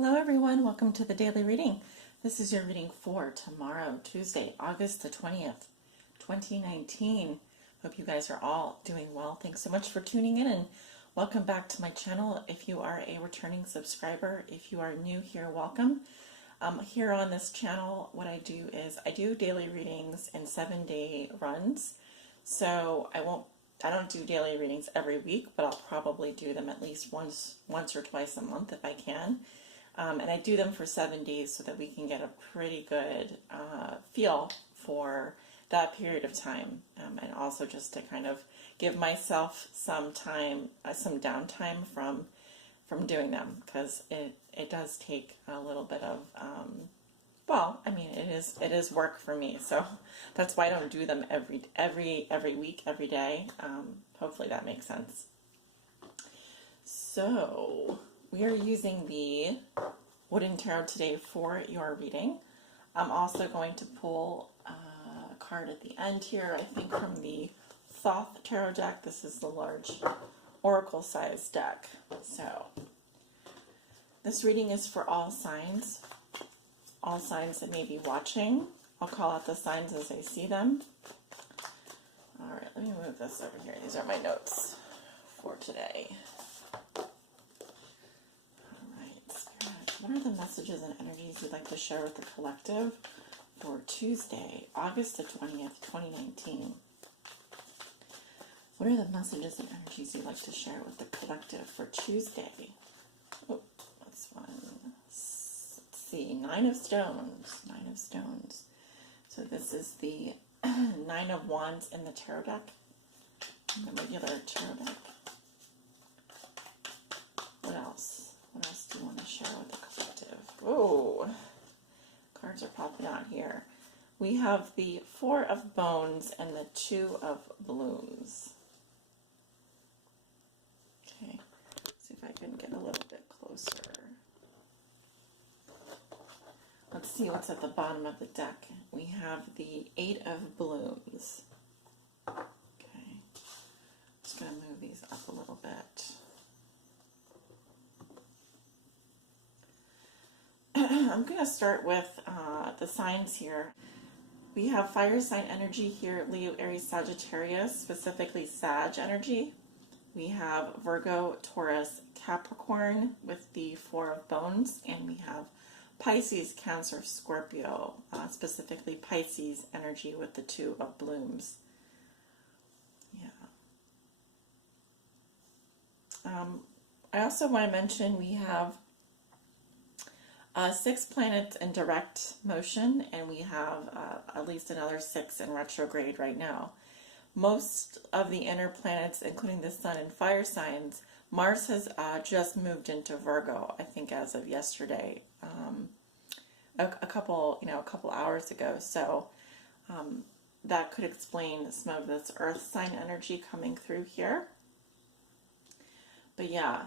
Hello everyone, welcome to the daily reading. This is your reading for tomorrow, Tuesday, August the 20th, 2019. Hope you guys are all doing well. Thanks so much for tuning in and welcome back to my channel. If you are a returning subscriber, if you are new here, welcome. Here on this channel, what I do is I do daily readings in 7-day runs. So I don't do daily readings every week, but I'll probably do them at least once or twice a month if I can. And I do them for 7 days so that we can get a pretty good feel for that period of time, and also just to kind of give myself some time, some downtime from doing them, because it does take a little bit of well, I mean, it is work for me, so that's why I don't do them every week, every day. Hopefully that makes sense. So we are using the Wooden Tarot today for your reading. I'm also going to pull a card at the end here, I think from the Thoth tarot deck. This is the large oracle size deck. So this reading is for all signs that may be watching. I'll call out the signs as I see them. All right, let me move this over here. These are my notes for today. What are the messages and energies you'd like to share with the collective for Tuesday, August the 20th, 2019? What are the messages and energies you'd like to share with the collective for Tuesday? Oh, that's one. Let's see, Nine of Stones. So this is the Nine of Wands in the tarot deck, the regular tarot deck. What else? What else do you want to share with the collective? Oh, cards are popping out here. We have the Four of Bones and the Two of Blooms. Okay, see if I can get a little bit closer. Let's see what's at the bottom of the deck. We have the Eight of Blooms. Okay, just going to move these up a little bit. I'm going to start with the signs here. We have fire sign energy here, Leo, Aries, Sagittarius, specifically Sag energy. We have Virgo, Taurus, Capricorn with the Four of Bones, and we have Pisces, Cancer, Scorpio, specifically Pisces energy with the Two of Blooms. Yeah. I also want to mention we have 6 planets in direct motion, and we have at least another 6 in retrograde right now. Most of the inner planets, including the Sun and fire signs, Mars has just moved into Virgo, I think as of yesterday, a couple hours ago. So that could explain some of this Earth sign energy coming through here. But yeah.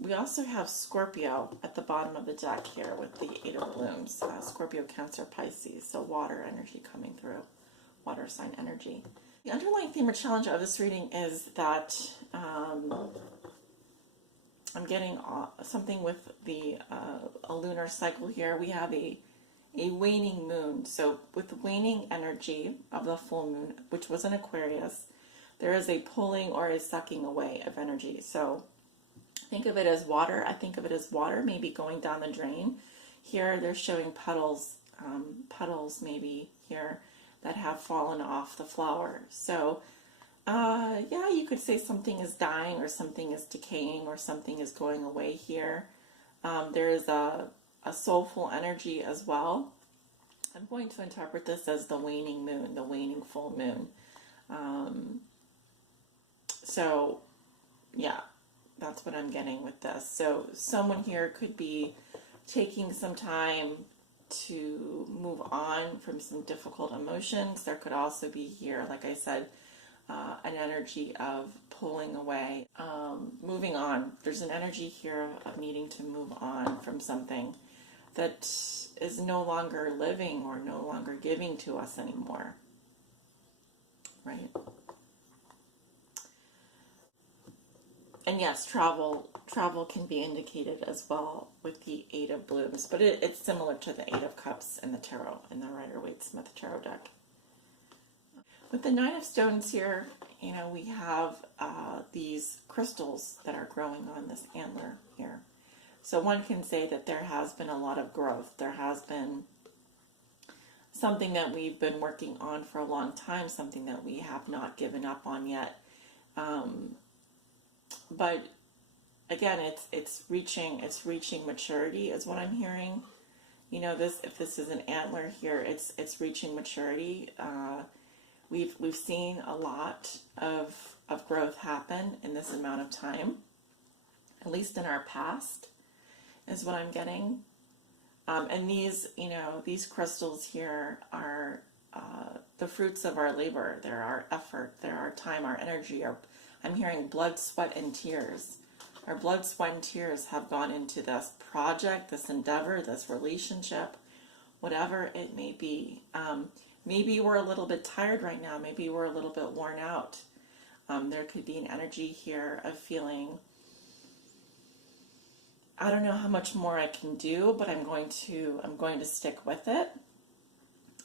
We also have Scorpio at the bottom of the deck here with the Eight of Blooms. Scorpio, Cancer, Pisces. So water energy coming through. Water sign energy. The underlying theme or challenge of this reading is that I'm getting something with the a lunar cycle here. We have a waning moon. So with the waning energy of the full moon, which was in Aquarius, there is a pulling or a sucking away of energy. So think of it as water. I think of it as water maybe going down the drain. Here they're showing puddles maybe here that have fallen off the flower. So yeah, you could say something is dying or something is decaying or something is going away here. There is a soulful energy as well. I'm going to interpret this as the waning moon, the waning full moon. So yeah. That's what I'm getting with this. So someone here could be taking some time to move on from some difficult emotions. There could also be here, like I said, an energy of pulling away, moving on. There's an energy here of needing to move on from something that is no longer living or no longer giving to us anymore. Right? And yes, travel can be indicated as well with the Eight of Blooms, but it's similar to the Eight of Cups in the tarot, in the Rider-Waite-Smith tarot deck. With the Nine of Stones here, we have these crystals that are growing on this antler here. So one can say that there has been a lot of growth. There has been something that we've been working on for a long time, something that we have not given up on yet. But again, it's reaching maturity is what I'm hearing. If this is an antler here, it's reaching maturity. We've seen a lot of growth happen in this amount of time, at least in our past, is what I'm getting. And these crystals here are the fruits of our labor. They're our effort, they're our time, our energy. I'm hearing blood, sweat, and tears. Our blood, sweat, and tears have gone into this project, this endeavor, this relationship, whatever it may be. Maybe we're a little bit tired right now. Maybe we're a little bit worn out. There could be an energy here of feeling, I don't know how much more I can do, but I'm going to stick with it.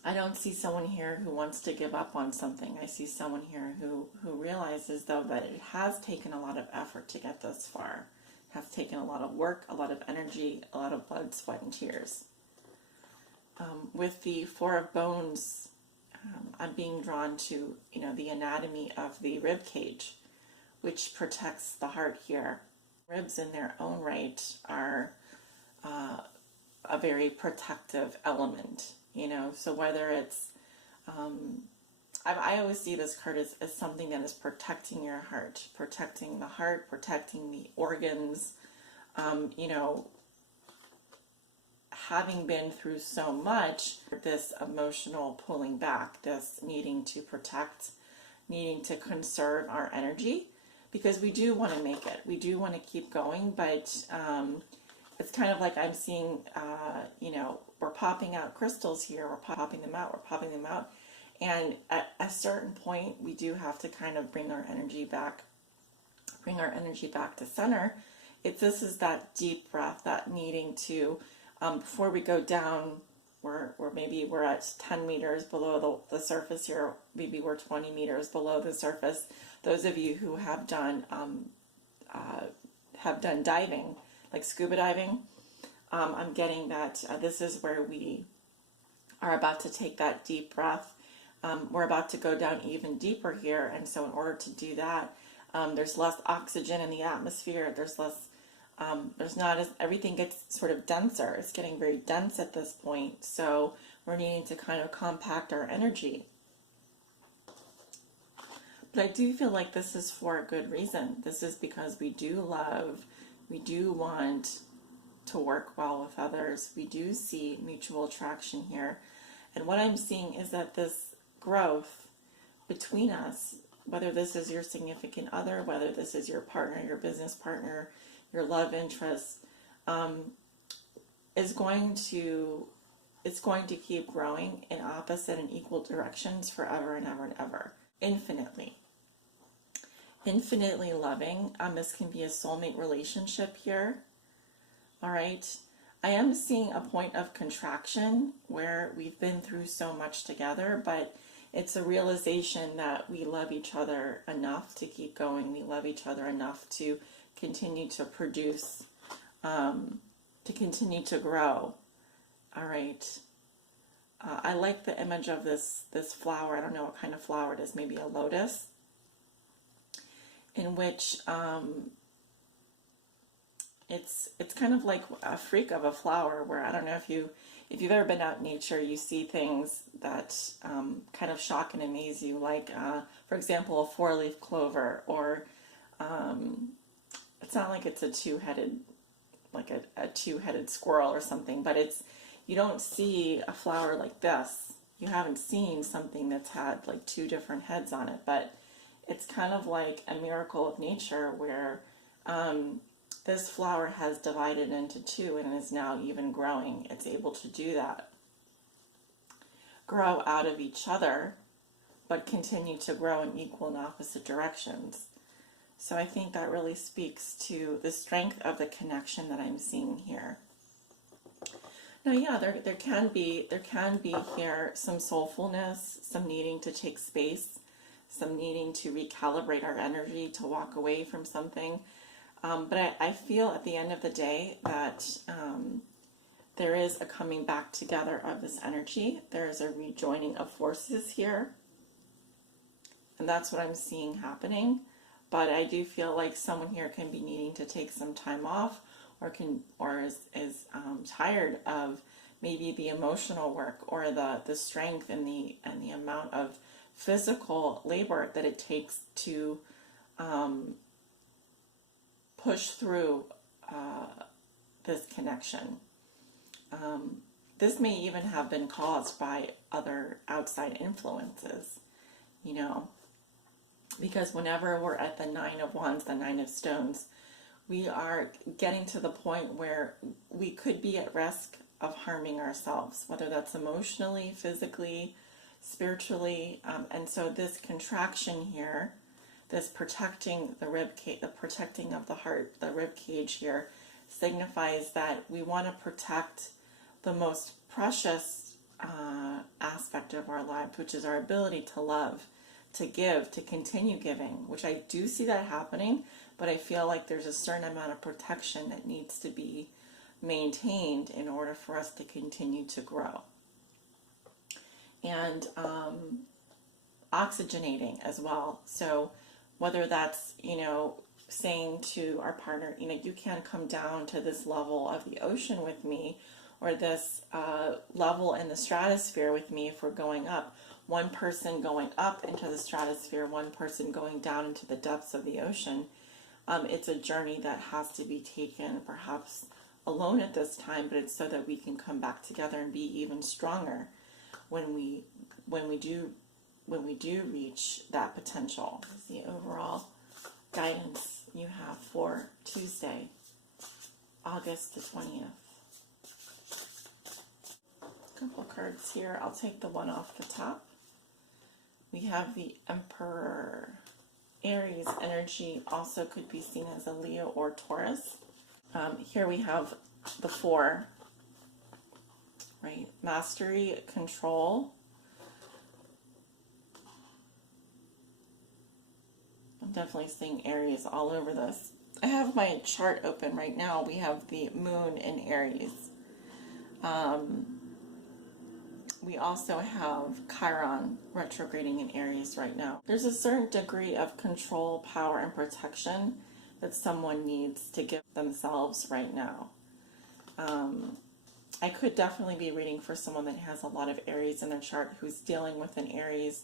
I don't see someone here who wants to give up on something. I see someone here who realizes, though, that it has taken a lot of effort to get this far. It has taken a lot of work, a lot of energy, a lot of blood, sweat, and tears. With the Four of Bones, I'm being drawn to, the anatomy of the rib cage, which protects the heart here. Ribs in their own right are a very protective element, so whether it's, I always see this card as something that is protecting your heart, protecting the heart, protecting the organs, having been through so much, this emotional pulling back, this needing to protect, needing to conserve our energy, because we do want to make it. We do want to keep going, but it's kind of like I'm seeing, we're popping out crystals here, we're popping them out, and at a certain point, we do have to kind of bring our energy back to center. This is that deep breath, that needing to, before we go down, maybe we're at 10 meters below the surface here, maybe we're 20 meters below the surface. Those of you who have done diving, like scuba diving, I'm getting that this is where we are about to take that deep breath. We're about to go down even deeper here, and so in order to do that, there's less oxygen in the atmosphere. There's not as, everything gets sort of denser. It's getting very dense at this point, so we're needing to kind of compact our energy. But I do feel like this is for a good reason. This is because we do want to work well with others. We do see mutual attraction here. And what I'm seeing is that this growth between us, whether this is your significant other, whether this is your partner, your business partner, your love interest, it's going to keep growing in opposite and equal directions forever and ever and ever. Infinitely loving. This can be a soulmate relationship here. All right. I am seeing a point of contraction where we've been through so much together, but it's a realization that we love each other enough to keep going. We love each other enough to continue to produce, to continue to grow. All right. I like the image of this flower. I don't know what kind of flower it is. Maybe a lotus, in which it's kind of like a freak of a flower, where I don't know if you've ever been out in nature, you see things that kind of shock and amaze you, like for example, a four-leaf clover, or it's not like it's a two-headed squirrel or something, but you don't see a flower like this. You haven't seen something that's had like two different heads on it, but it's kind of like a miracle of nature where this flower has divided into two and is now even growing. It's able to do that. Grow out of each other, but continue to grow in equal and opposite directions. So I think that really speaks to the strength of the connection that I'm seeing here. Now, yeah, there can be here some soulfulness, some needing to take space, some needing to recalibrate our energy, to walk away from something. But I feel at the end of the day that there is a coming back together of this energy. There is a rejoining of forces here. And that's what I'm seeing happening. But I do feel like someone here can be needing to take some time off, or is tired of maybe the emotional work or the strength and the amount of physical labor that it takes to push through this connection. This may even have been caused by other outside influences, you know, because whenever we're at the Nine of Wands, the Nine of Stones, we are getting to the point where we could be at risk of harming ourselves, whether that's emotionally, physically, spiritually. And so this contraction here, this protecting the rib cage, the protecting of the heart, the rib cage here, signifies that we want to protect the most precious aspect of our lives, which is our ability to love, to give, to continue giving, which I do see that happening, but I feel like there's a certain amount of protection that needs to be maintained in order for us to continue to grow. And oxygenating as well. So whether that's, you know, saying to our partner, you know, you can't come down to this level of the ocean with me, or this level in the stratosphere with me if we're going up. One person going up into the stratosphere, one person going down into the depths of the ocean. It's a journey that has to be taken perhaps alone at this time, but it's so that we can come back together and be even stronger when we do reach that potential. The overall guidance you have for Tuesday, August the 20th. A couple cards here. I'll take the one off the top. We have the Emperor. Aries energy also could be seen as a Leo or Taurus. Here we have the Four, right? Mastery, control. I'm definitely seeing Aries all over this. I have my chart open right now. We have the Moon in Aries. We also have Chiron retrograding in Aries right now. There's a certain degree of control, power, and protection that someone needs to give themselves right now. I could definitely be reading for someone that has a lot of Aries in their chart, who's dealing with an Aries.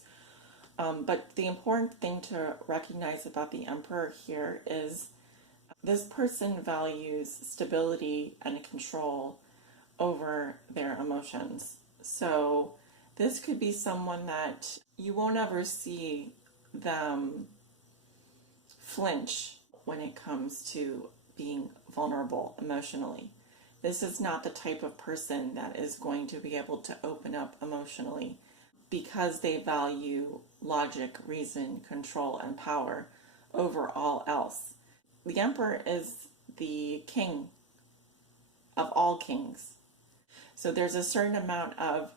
But the important thing to recognize about the Emperor here is this person values stability and control over their emotions. So this could be someone that you won't ever see them flinch when it comes to being vulnerable emotionally. This is not the type of person that is going to be able to open up emotionally, because they value logic, reason, control, and power over all else. The Emperor is the king of all kings. So there's a certain amount of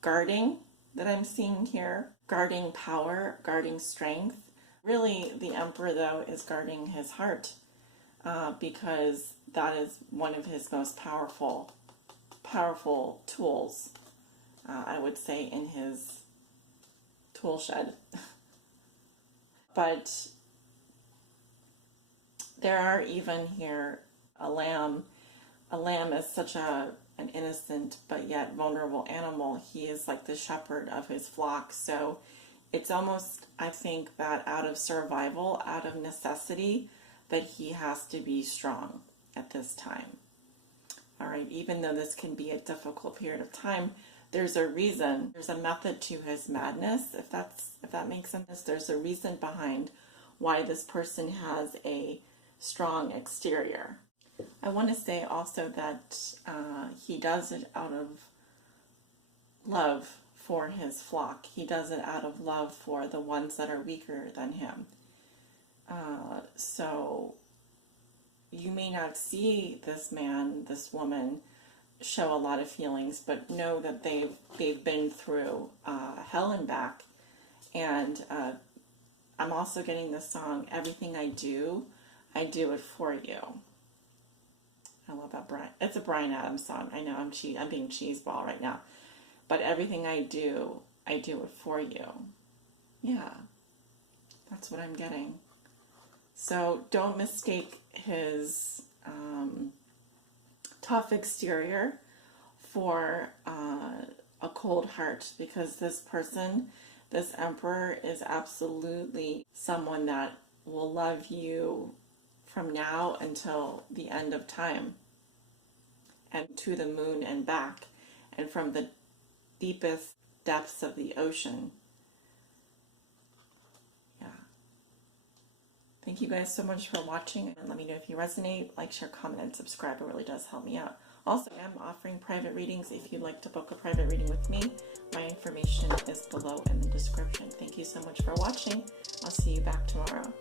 guarding that I'm seeing here, guarding power, guarding strength. Really, the Emperor, though, is guarding his heart, because that is one of his most powerful tools, I would say, in his tool shed. But there are even here a lamb. A lamb is such an innocent but yet vulnerable animal. He is like the shepherd of his flock. So it's almost, I think, that out of survival, out of necessity, that he has to be strong at this time. All right, even though this can be a difficult period of time, there's a reason, there's a method to his madness, if that makes sense. There's a reason behind why this person has a strong exterior. I want to say also that he does it out of love for his flock. He does it out of love for the ones that are weaker than him. So you may not see this man, this woman, show a lot of feelings, but know that they've been through hell and back. And I'm also getting the song "Everything I Do It For You." I love that. It's a Bryan Adams song. I know I'm being cheeseball right now, but everything I do it for you. Yeah, that's what I'm getting. So don't mistake his tough exterior for a cold heart, because this person, this emperor, is absolutely someone that will love you from now until the end of time, and to the moon and back, and from the deepest depths of the ocean. Yeah. Thank you guys so much for watching, and let me know if you resonate. Like, share, comment, and subscribe. It really does help me out. Also, I'm offering private readings. If you'd like to book a private reading with me, my information is below in the description. Thank you so much for watching. I'll see you back tomorrow.